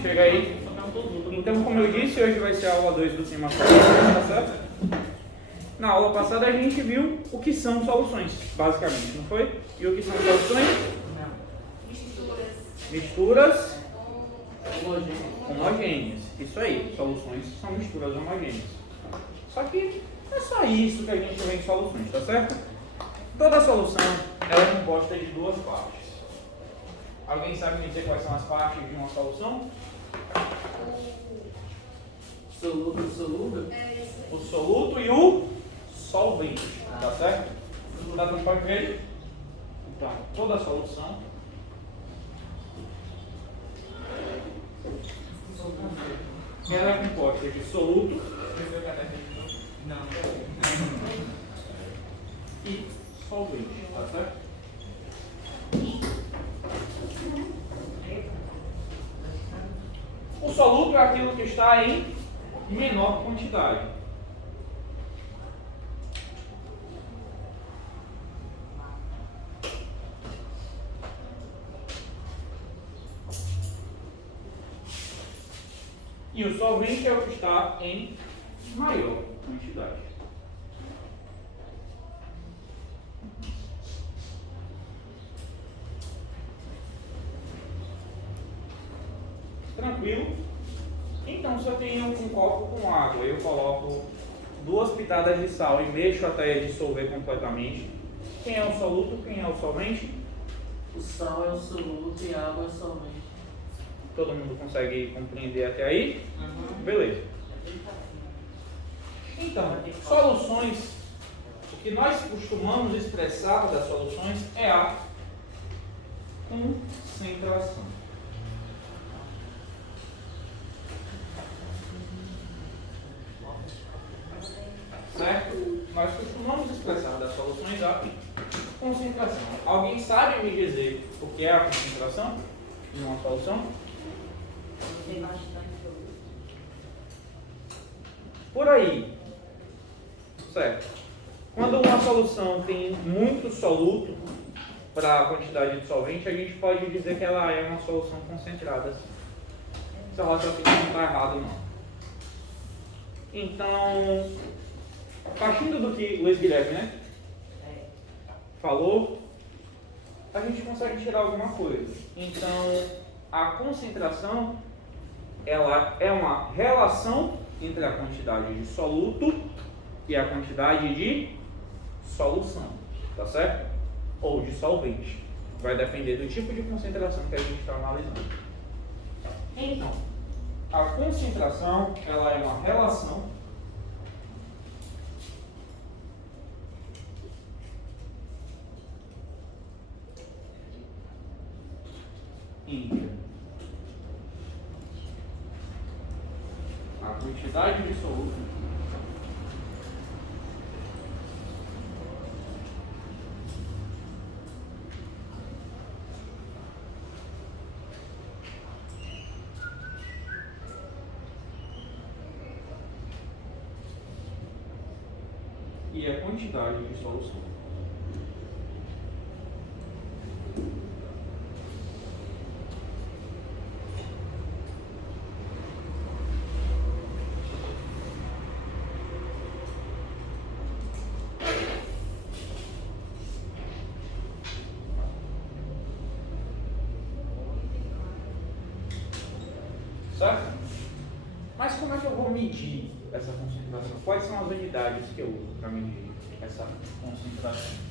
Chega aí. Então, como eu disse, hoje vai ser a aula 2 do tema soluções, tá certo? Na aula passada a gente viu o que são soluções, basicamente, não foi? E o que são soluções? Misturas homogêneas. Isso aí, soluções são misturas homogêneas. Só que não é só isso que a gente vê em soluções, tá certo? Toda solução ela é composta de duas partes. Alguém sabe me dizer quais são as partes de uma solução? Soluto, solúvel? O soluto e o solvente, tá certo? Tá tudo para ver? Então, toda solução ela é composta de soluto e solvente, tá certo? O soluto é aquilo que está em menor quantidade. E o solvente é o que está em maior quantidade. Tranquilo? Então, se eu tenho um copo com água e eu coloco 2 pitadas de sal e mexo até dissolver completamente, quem é o soluto, quem é o solvente? O sal é o soluto e a água é o solvente. Todo mundo consegue compreender até aí? Beleza. Então, soluções, o que nós costumamos expressar das soluções é a concentração. Certo? Nós costumamos expressar das soluções a concentração. Alguém sabe me dizer o que é a concentração de uma solução? Por aí. Certo. Quando uma solução tem muito soluto para a quantidade de solvente, a gente pode dizer que ela é uma solução concentrada. Seu raciocínio não está errado, não. Então, partindo do que Luiz Guilherme, falou, a gente consegue tirar alguma coisa. Então, a concentração ela é uma relação entre a quantidade de soluto e a quantidade de solução, tá certo? Ou de solvente. Vai depender do tipo de concentração que a gente está analisando. Então, a concentração ela é uma relação entre a quantidade de soluto e a quantidade de solução. Certo? Mas como é que eu vou medir essa concentração? Quais são as unidades que eu uso para medir essa concentração?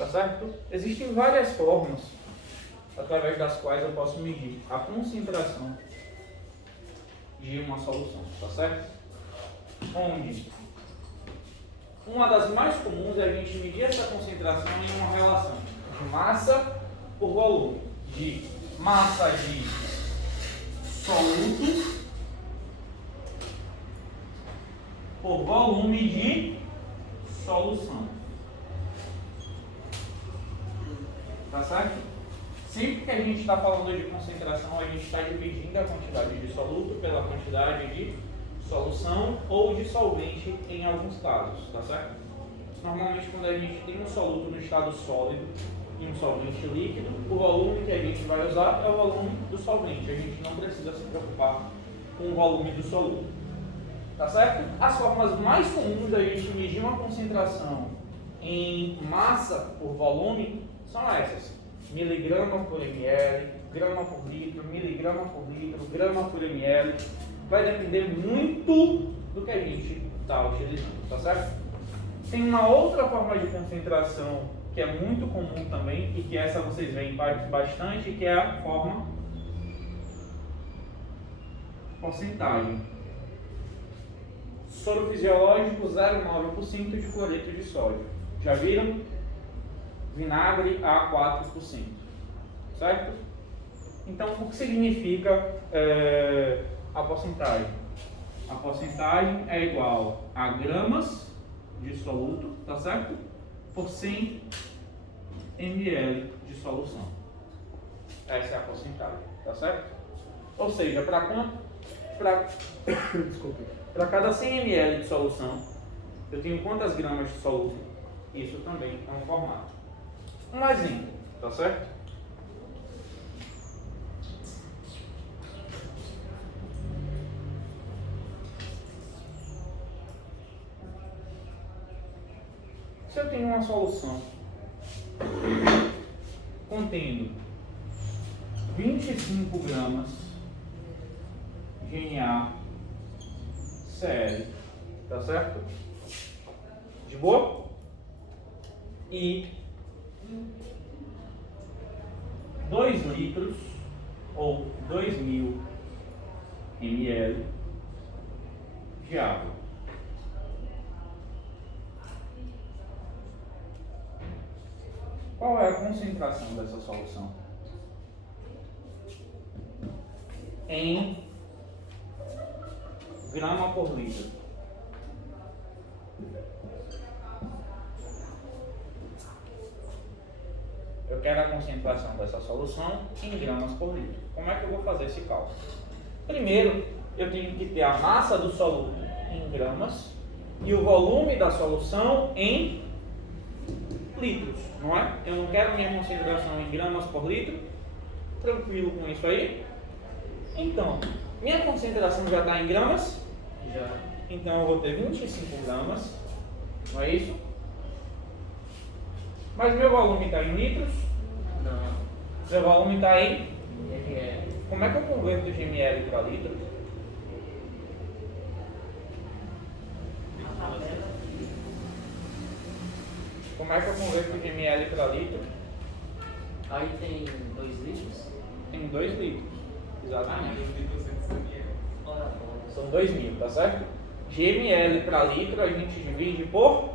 Tá certo? Existem várias formas através das quais eu posso medir a concentração de uma solução, tá certo? Onde uma das mais comuns é a gente medir essa concentração em uma relação de massa por volume, de massa de soluto por volume de solução. Tá certo? Sempre que a gente está falando de concentração, a gente está dividindo a quantidade de soluto pela quantidade de solução ou de solvente em alguns casos, tá certo? Normalmente, quando a gente tem um soluto no estado sólido e um solvente líquido, o volume que a gente vai usar é o volume do solvente. A gente não precisa se preocupar com o volume do soluto, tá certo? As formas mais comuns da gente medir uma concentração em massa por volume são essas: miligrama por ml, grama por litro, miligrama por litro, grama por ml. Vai depender muito do que a gente está utilizando, tá certo? Tem uma outra forma de concentração que é muito comum também, e que essa vocês veem bastante, que é a forma porcentagem. Soro fisiológico 0,9% de cloreto de sódio. Já viram? Vinagre a 4%. Certo? Então, o que significa a porcentagem? A porcentagem é igual a gramas de soluto, tá certo? Por 100 ml de solução. Essa é a porcentagem, tá certo? Ou seja, para cada 100 ml de solução, eu tenho quantas gramas de soluto? Isso também é um formato. Um exemplo, tá certo? Se eu tenho uma solução contendo 25 gramas de NaCl, tá certo? De boa? E 2 litros ou 2.000 ml de água. Qual é a concentração dessa solução? Em grama por litro. Eu quero a concentração dessa solução em gramas por litro. Como é que eu vou fazer esse cálculo? Primeiro, eu tenho que ter a massa do soluto em gramas e o volume da solução em litros, não é? Eu não quero minha concentração em gramas por litro. Tranquilo com isso aí? Então, minha concentração já está em gramas? Já. Então eu vou ter 25 gramas, não é isso? Mas meu volume está em litros? Não. Meu volume está em ml. Como é que eu converto de ml para litro? Como é que eu converto de ml para litro? Aí tem 2 litros? Em 2 litros. Exatamente. Ora, São 2.000, tá certo? De ml para litro a gente divide por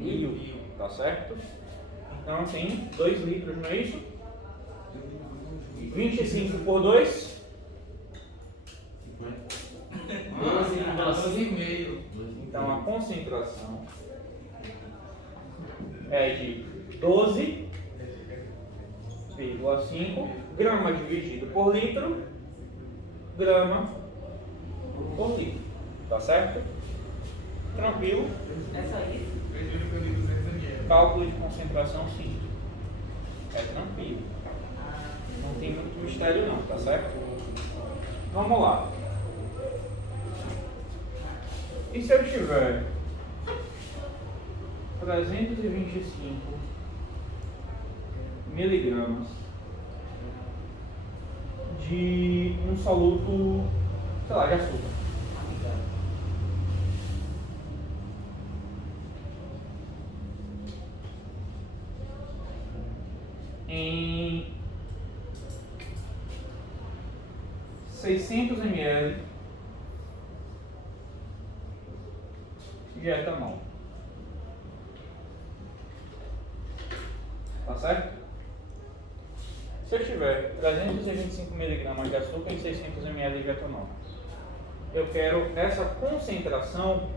1.000, tá certo? Então tem 2 litros, não é isso? 25 por 2? 12,5. Então a concentração é de 12,5 gramas dividido por litro, grama por litro, tá certo? Tranquilo? Essa aí? Cálculo de concentração sim. É tranquilo. Não tem muito mistério não, tá certo? Vamos lá. E se eu tiver 325 miligramas de um soluto, sei lá, de açúcar. em 600 ml de etanol. Tá certo? Se eu tiver 325 mg de açúcar e 600 ml de etanol, eu quero essa concentração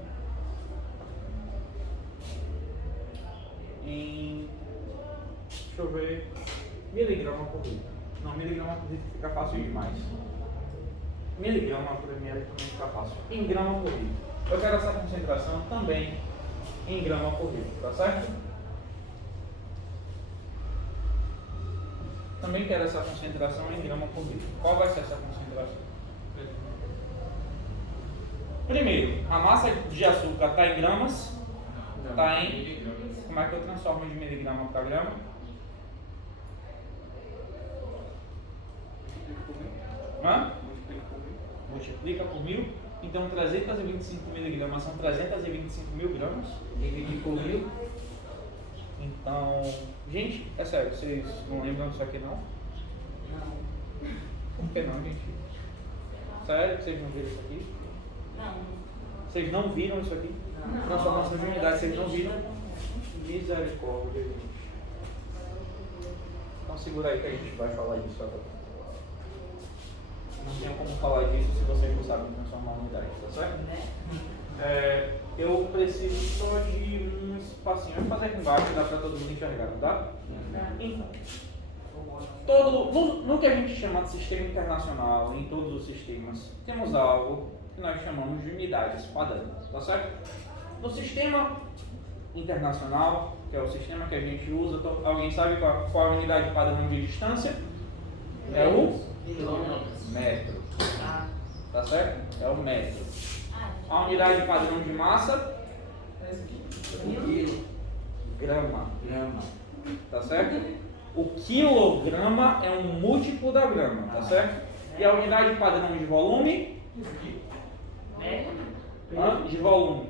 em, deixa eu ver, miligrama por litro. Não, miligrama por litro fica fácil demais. Miligrama por ml também fica fácil. Em grama por litro. Eu quero essa concentração também em grama por litro, tá certo? Também quero essa concentração em grama por litro. Qual vai ser essa concentração? Primeiro, a massa de açúcar está em gramas, está em... Como é que eu transformo de miligrama para grama? Multiplica por 1000. Então 325 miligramas são 325 mil gramas. Dividir por 1000. Então, gente, é sério, vocês não lembram disso aqui não? Não. Por que não, gente? Sério que vocês não viram isso aqui? Não. Vocês não viram isso aqui? Não. Transformação de unidade, vocês não viram? Misericórdia, gente. Então segura aí que a gente vai falar disso agora. Não tem como falar disso se vocês não sabem transformar uma unidade, tá certo? Eu preciso só de um espacinho. Vou fazer aqui embaixo, dá pra todo mundo enxergar, tá? Então, no que a gente chama de sistema internacional, em todos os sistemas, temos algo que nós chamamos de unidades padrão, tá certo? No sistema internacional, que é o sistema que a gente usa, alguém sabe qual é a unidade padrão de distância? É o metro. Tá certo? É o metro. A unidade padrão de massa? Grama. Tá certo? O quilograma é um múltiplo da grama, tá certo? E a unidade padrão de volume? De volume.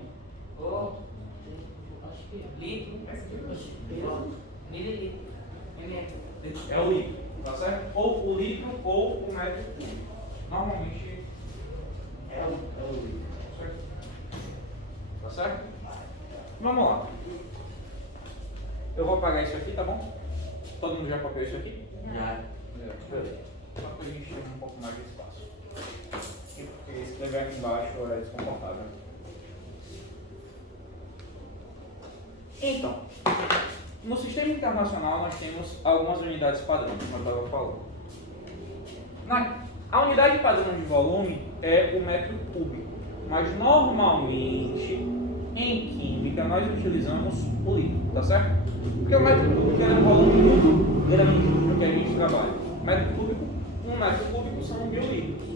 Mililitro. É o litro, tá certo? Ou o litro ou o metro cúbico. Normalmente é o litro, certo? Tá certo? Vamos lá. Eu vou apagar isso aqui, tá bom? Todo mundo já apagou isso aqui? Já. Beleza. Só que a gente tem um pouco mais de espaço. E porque escrever aqui embaixo é desconfortável. Então, no sistema internacional nós temos algumas unidades padrão, como eu estava falando. A unidade padrão de volume é o metro cúbico, mas normalmente em química nós utilizamos o litro, tá certo? Porque o metro cúbico é um volume muito grande no que a gente trabalha. Um metro cúbico são 1000 litros.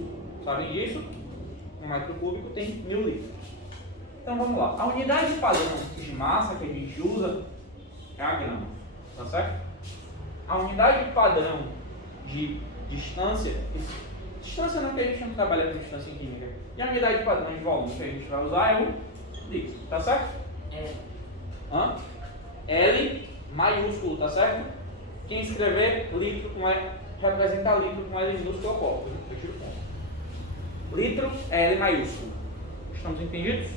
Sabem disso? Um metro cúbico tem 1000 litros. Então vamos lá. A unidade padrão de massa que a gente usa é a grama, tá certo? A unidade padrão de distância não é que a gente não trabalha com distância em química. E a unidade padrão de volume que a gente vai usar é o litro, tá certo? L maiúsculo, tá certo? Quem escrever litro com L, representar litro com L minúsculo, eu coloco. Eu tiro ponto. Litro é L maiúsculo. Estamos entendidos?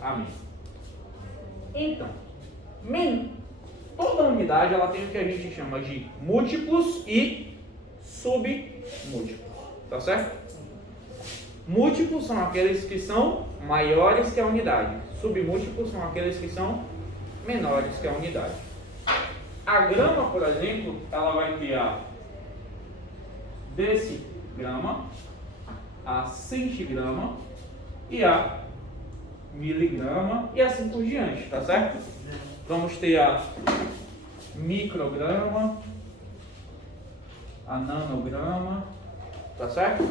Amém. Então, toda unidade ela tem o que a gente chama de múltiplos e submúltiplos, tá certo? Múltiplos são aqueles que são maiores que a unidade. Submúltiplos são aqueles que são menores que a unidade. A grama, por exemplo, ela vai ter a decigrama, a centigrama e a miligrama e assim por diante, tá certo? Vamos ter a micrograma, a nanograma, tá certo?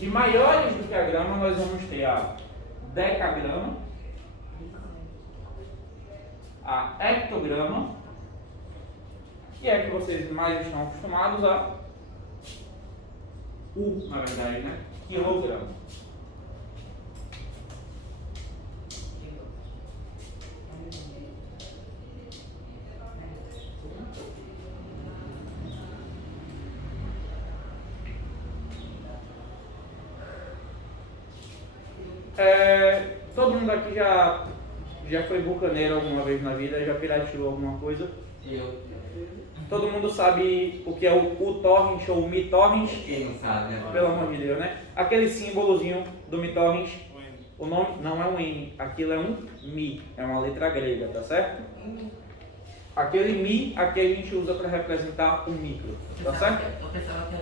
E maiores do que a grama nós vamos ter a decagrama, a hectograma e é que vocês mais estão acostumados a na verdade, né? Quilograma. Todo mundo aqui já foi bucaneiro alguma vez na vida, já pirateou alguma coisa. Eu. Todo mundo sabe o que é o torrent ou o mitorrent? Quem não sabe, né? Pelo amor de Deus, né? Aquele símbolozinho do mitorrent, o nome não é um M, aquilo é um Mi, é uma letra grega, tá certo? Aquele Mi aqui a gente usa para representar o micro, tá certo? Eu pensava que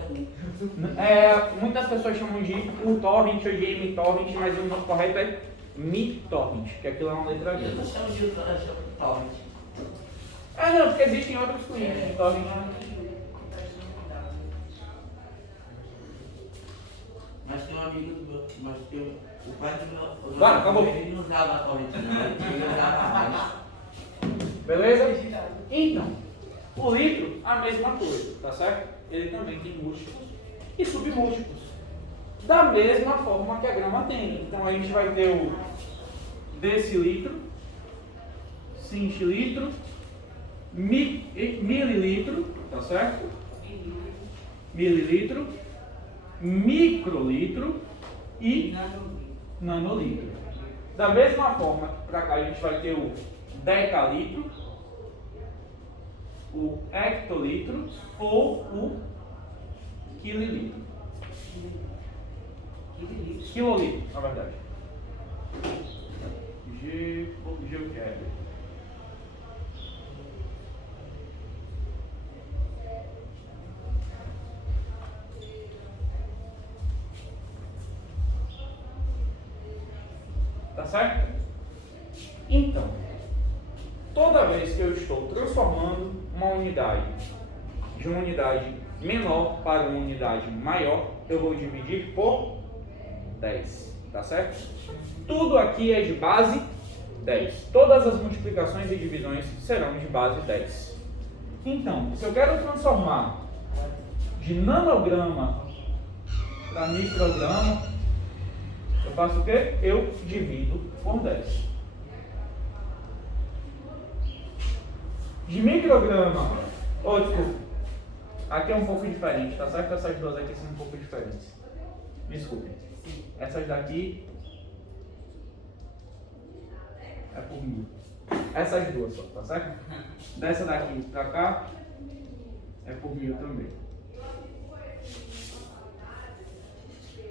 era um. Muitas pessoas chamam de uTorrent ou de mTorrent, mas o nome correto é miTorrent, que aquilo é uma letra Eu grega. não chamo de torrent, eu chamo de torrent. Não, porque existem outros clientes de torrent. Mas tem um amigo do meu, mas tem o pai do meu. Vai, acabou. Ele não usava torrent, não, ele usava mais. Beleza? Então, o litro, a mesma coisa, tá certo? Ele também tem múltiplos e submúltiplos. Da mesma forma que a grama tem. Então a gente vai ter o decilitro, centilitro, mililitro, tá certo? Mililitro, microlitro e nanolitro. Da mesma forma, para cá a gente vai ter o decalitro, o hectolitro ou o quilolitro. Quilolitro, na verdade. G o que é? Tá certo? Então, toda vez que eu estou transformando uma unidade de uma unidade menor para uma unidade maior, eu vou dividir por 10, tá certo? Tudo aqui é de base 10. Todas as multiplicações e divisões serão de base 10. Então, se eu quero transformar de nanograma para micrograma, eu faço o quê? Eu divido por 10. De micrograma, desculpa, aqui é um pouco diferente, tá certo? Essas duas aqui são um pouco diferentes. Desculpem. Essas daqui é por 1000. Essas duas só, tá certo? Dessa daqui pra cá é por 1000 também.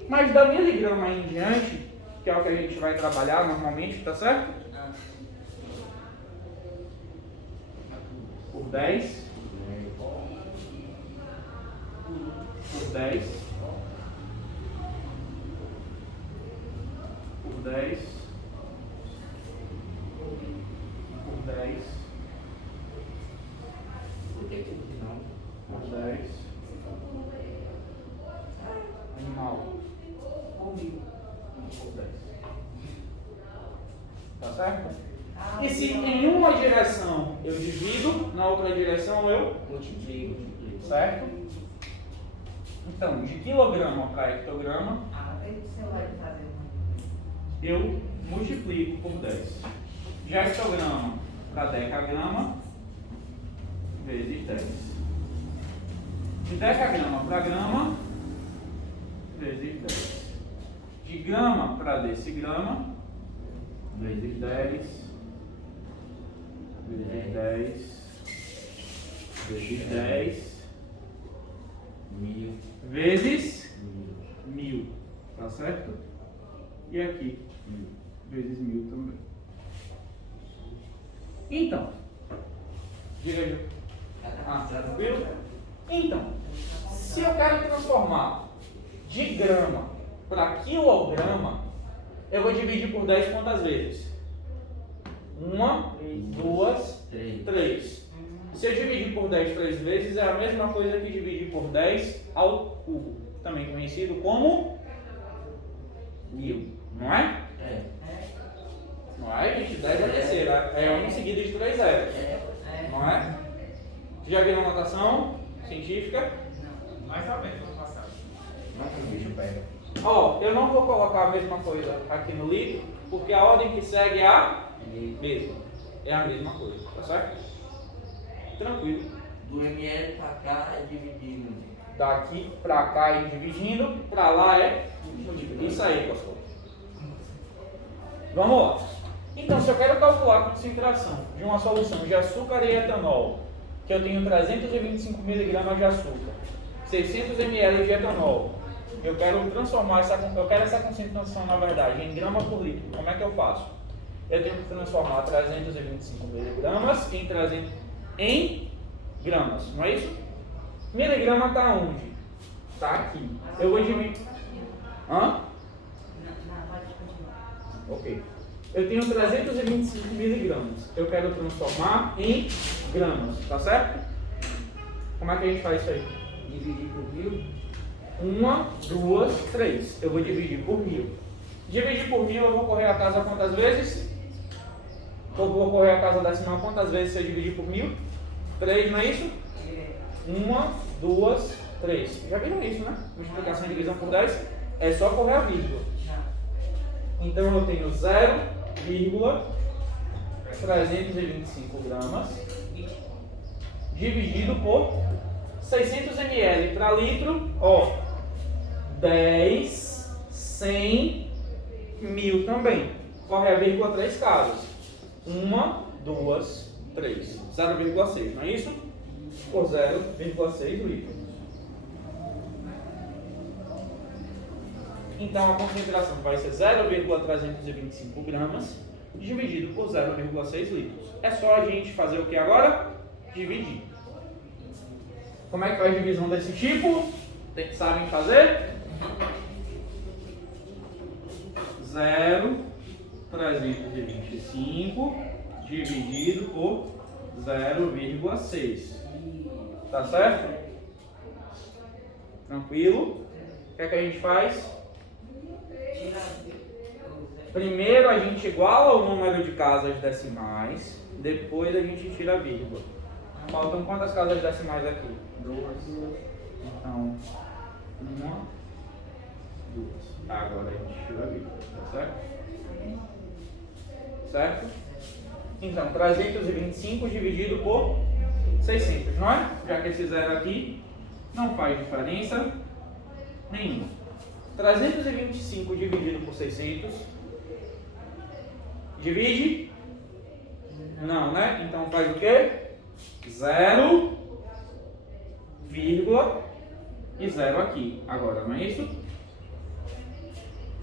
Mas da miligrama em diante, que é o que a gente vai trabalhar normalmente, tá certo? Por 10. Por 10. Por 10. Por 10. Por que que não? Por 10. Animal. Por 1000. Por 10. Tá certo? E se em uma direção eu divido, na outra direção eu multiplico. Certo? Então, de quilograma para hectograma, eu multiplico por 10. De hectograma para decagrama, vezes 10. De decagrama para grama, vezes 10. De grama para decigrama, vezes 10. Vezes 10. Vezes 10. 1000. Vezes 1000. Tá certo? E aqui, vezes 1000 também. Então, diga aí. Tranquilo? Então, se eu quero transformar de grama para quilograma, eu vou dividir por 10 quantas vezes? 1, 2, 3. Se eu dividir por 10 3 vezes, é a mesma coisa que dividir por 10 ao cubo, também conhecido como 1000, não é? É. Não é, gente? 10 é a terceira, é 1 seguido de 3 zeros, não é? Já viram notação científica? Mais ou menos no passado. Não, bicho pega. Eu não vou colocar a mesma coisa aqui no livro, porque a ordem que segue é a mesma. É a mesma coisa, tá certo? Tranquilo. Do ml pra cá é dividindo. Daqui pra cá é dividindo, pra lá é multiplicando. Isso aí, pastor. Vamos lá. Então, se eu quero calcular a concentração de uma solução de açúcar e etanol, que eu tenho 325 mg de açúcar, 600 ml de etanol, eu quero transformar essa concentração, na verdade, em grama por litro. Como é que eu faço? Eu tenho que transformar 325 mg em gramas, não é isso? Miligrama está onde? Está aqui. Eu vou dividir. Hã? Ok. Eu tenho 325 miligramas. Eu quero transformar em gramas, tá certo? Como é que a gente faz isso aí? Dividir por 1000. 1, 2, 3. Eu vou dividir por 1000. Dividir por 1000, eu vou correr a casa quantas vezes? Eu vou correr a casa decimal quantas vezes se eu dividir por 1000? 3, não é isso? 1, 2, 3. Já viram isso, né? Multiplicação e divisão por 10 é só correr a vírgula. Então eu tenho 0,325 gramas dividido por 600 ml para litro, ó, 10, 100, 1000 também. Corre a vírgula 3 casas. 1, 2, 3. 0,6, não é isso? Por 0,6 litros. Então a concentração vai ser 0,325 gramas dividido por 0,6 litros. É só a gente fazer o que agora? Dividir. Como é que faz divisão desse tipo? Sabem fazer? 0,325 dividido por 0,6. Tá certo? Tranquilo? O que é que a gente faz? Primeiro a gente iguala o número de casas decimais, depois a gente tira a vírgula. Faltam quantas casas decimais aqui? 2. Então, 1, 2. Agora a gente tira a vírgula, tá certo? Certo? Então, 325 dividido por 600, não é? Já que esse zero aqui não faz diferença nenhuma. 325 dividido por 600 divide? Não, né? Então faz o quê? 0, vírgula e 0 aqui. Agora, não é isso?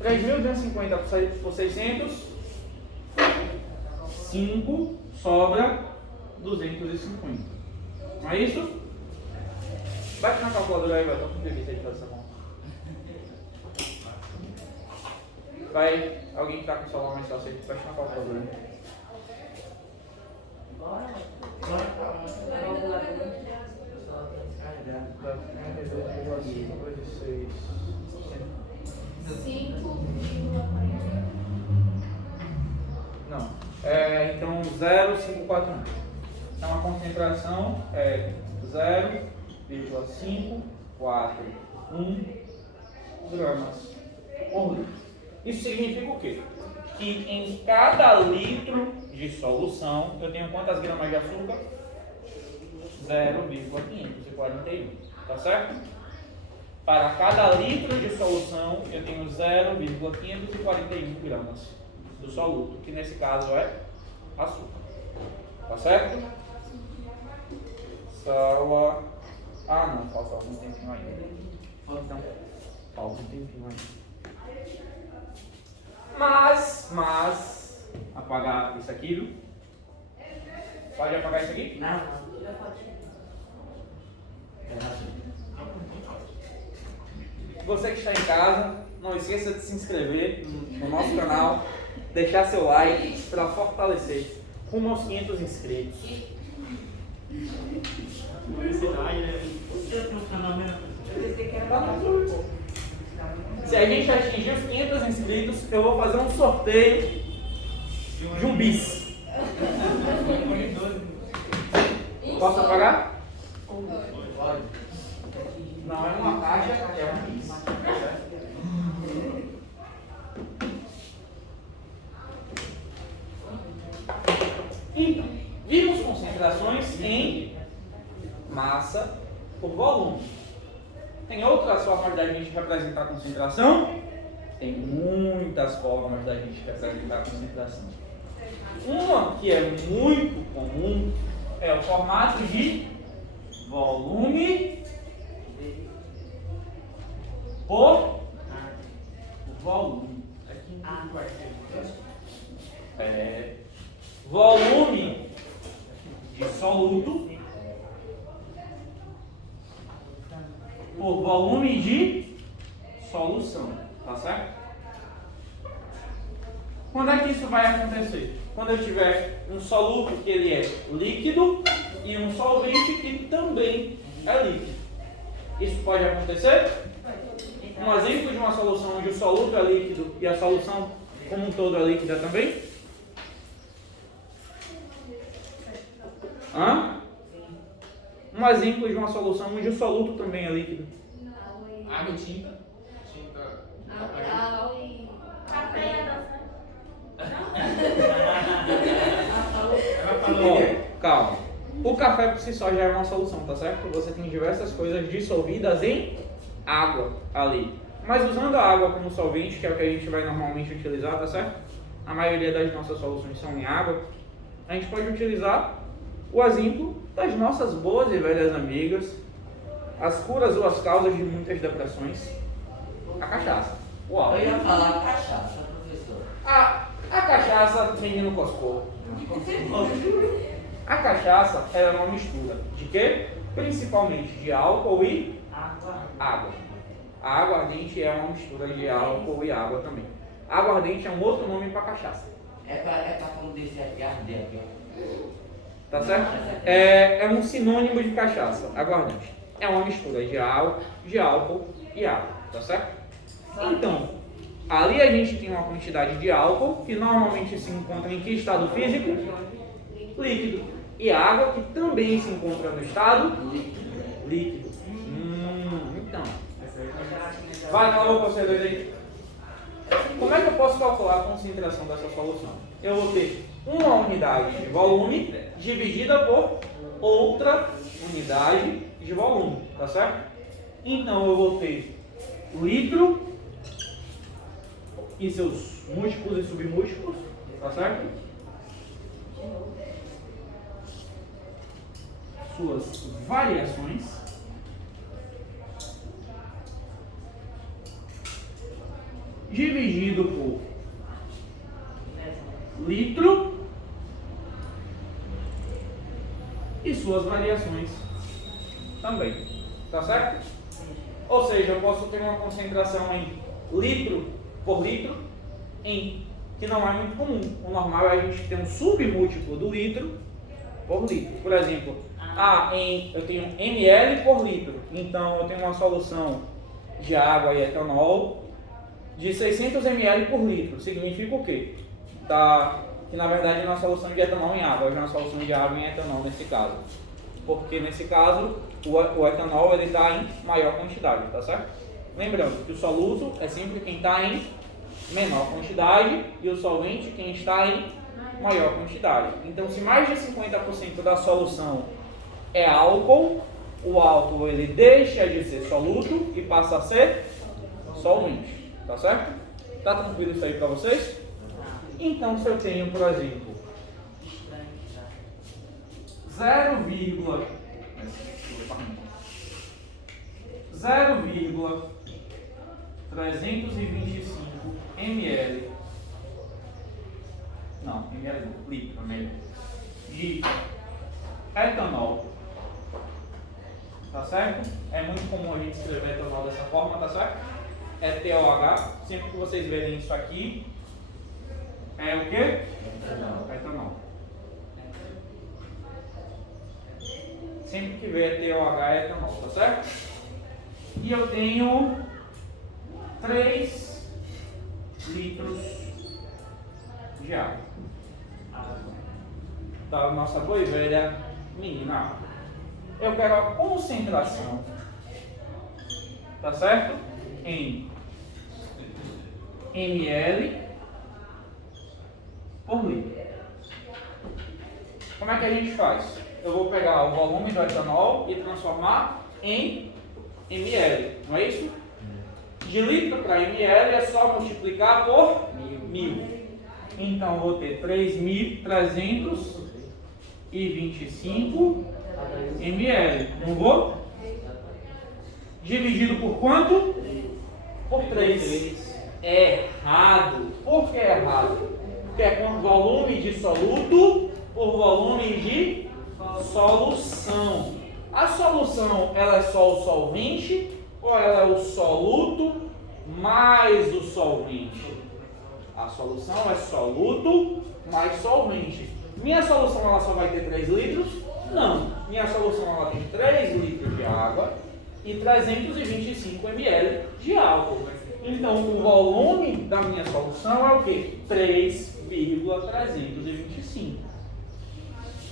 3.250 por 600, 5, sobra 250. Não é isso? Bate na calculadora aí, vai. Estou com preguiça de fazer essa conta. Vai, alguém que está com o celular mais fácil, bate na calculadora. Bora. Bora. 5,40. Não. Então 0,541. Então a concentração é 0,541 gramas por litro. Isso significa o quê? Que em cada litro de solução eu tenho quantas gramas de açúcar? 0,541. Tá certo? Para cada litro de solução eu tenho 0,541 gramas do soluto, que nesse caso é açúcar. Tá certo? Ah, não, falta algum tempinho ainda. Então, falta um tempinho ainda. Mas, apagar isso aqui, viu? Pode apagar isso aqui? Não. Você que está em casa, não esqueça de se inscrever no nosso canal, deixar seu like para fortalecer rumo aos 500 inscritos. Publicidade, né? Eu tenho um canal mesmo. Se a gente atingir os 500 inscritos, eu vou fazer um sorteio de um bis. Posso apagar? Pode. Não é uma caixa, é um bis. Então, vimos concentrações em massa por volume. Tem outras formas da gente representar a concentração? Tem muitas formas da gente representar a concentração. Uma que é muito comum é o formato de volume por volume. Volume de soluto por volume de solução, tá certo? Quando é que isso vai acontecer? Quando eu tiver um soluto que ele é líquido e um solvente que também é líquido. Isso pode acontecer? Um exemplo de uma solução onde o soluto é líquido e a solução como um todo é líquida também? Um exemplo de uma solução onde o soluto também é líquido. Água e tinta. Tinta. Ela falou. Calma. O café por si só já é uma solução, tá certo? Você tem diversas coisas dissolvidas em água ali. Mas usando a água como solvente, que é o que a gente vai normalmente utilizar, tá certo? A maioria das nossas soluções são em água. A gente pode utilizar o exemplo das nossas boas e velhas amigas, as curas ou as causas de muitas depressões, a cachaça. Uau. Eu ia falar cachaça, professor. A cachaça vem no Costco. A cachaça ela é uma mistura de quê? Principalmente de álcool e água. A aguardente é uma mistura de álcool e água também. A aguardente é um outro nome para cachaça. É pra quando descer aqui arder aqui, ó. Tá certo? É um sinônimo de cachaça, aguardente. É uma mistura de álcool e água, tá certo? Então, ali a gente tem uma quantidade de álcool que normalmente se encontra em que estado físico? Líquido. E água que também se encontra no estado líquido. Então. Vai, calma você dois aí. Como é que eu posso calcular a concentração dessa solução? Eu vou ter uma unidade de volume dividida por outra unidade de volume, tá certo? Então eu vou ter litro e seus múltiplos e submúltiplos, tá certo? Suas variações. Dividido por litro e suas variações também, tá certo? Ou seja, eu posso ter uma concentração em litro por litro, que não é muito comum. O normal é a gente ter um submúltiplo do litro por litro. Por exemplo, eu tenho ml por litro, então eu tenho uma solução de água e etanol de 600 ml por litro. Significa o quê? Que na verdade é uma solução de etanol em água, é uma solução de água em etanol nesse caso. Porque nesse caso o etanol ele está em maior quantidade, tá certo? Lembrando que o soluto é sempre quem está em menor quantidade e o solvente quem está em maior quantidade. Então, se mais de 50% da solução é álcool, o álcool ele deixa de ser soluto e passa a ser solvente. Tá certo? Tá tranquilo isso aí para vocês? Então, se eu tenho, por exemplo, 0,325 ml, não, ml não, litro melhor, de etanol, tá certo? É muito comum a gente escrever etanol dessa forma, tá certo? É TOH, sempre que vocês verem isso aqui, é o quê? Etanol. Sempre que ver TOH é etanol, tá certo? E eu tenho 3 litros de água. Da nossa boa e velha menina. Eu quero a concentração, tá certo? Em ml por litro. Como é que a gente faz? Eu vou pegar o volume do etanol e transformar em ml, não é isso? De litro para ml é só multiplicar por 1000. Então eu vou ter 3.325 ml. Não vou? Dividido por quanto? Por 3. Errado. Por que é errado? Porque é com volume de soluto por volume de solução. A solução, ela é só o solvente ou ela é o soluto mais o solvente? A solução é soluto mais solvente. Minha solução ela só vai ter 3 litros? Não. Minha solução ela tem 3 litros de água e 325 ml de álcool. Então o volume da minha solução é o quê? 3,325.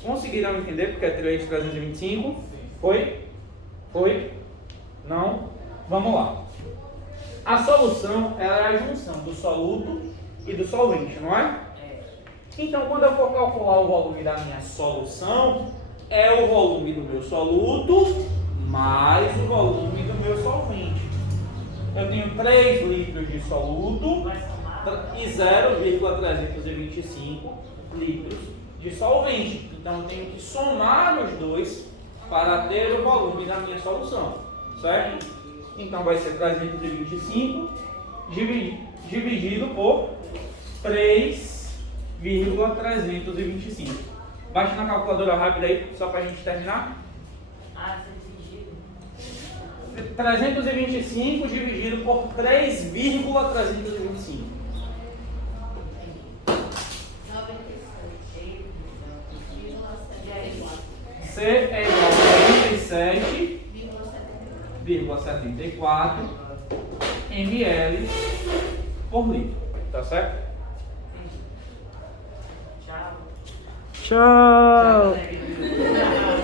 Conseguiram entender porque é 3,325? Foi? Foi? Não? Vamos lá. A solução ela é a junção do soluto e do solvente, não é? Então, quando eu for calcular o volume da minha solução, é o volume do meu soluto mais o volume do meu solvente. Eu tenho 3 litros de soluto e 0,325 litros de solvente. Então, eu tenho que somar os dois para ter o volume da minha solução, certo? Então, vai ser 325 dividido por 3,325. Baixa na calculadora rápida aí, só para a gente terminar. 325 dividido por 3,325. 97,74. C é igual a 97,74 ml por litro. Tá certo? Tchau. Tchau! Tchau.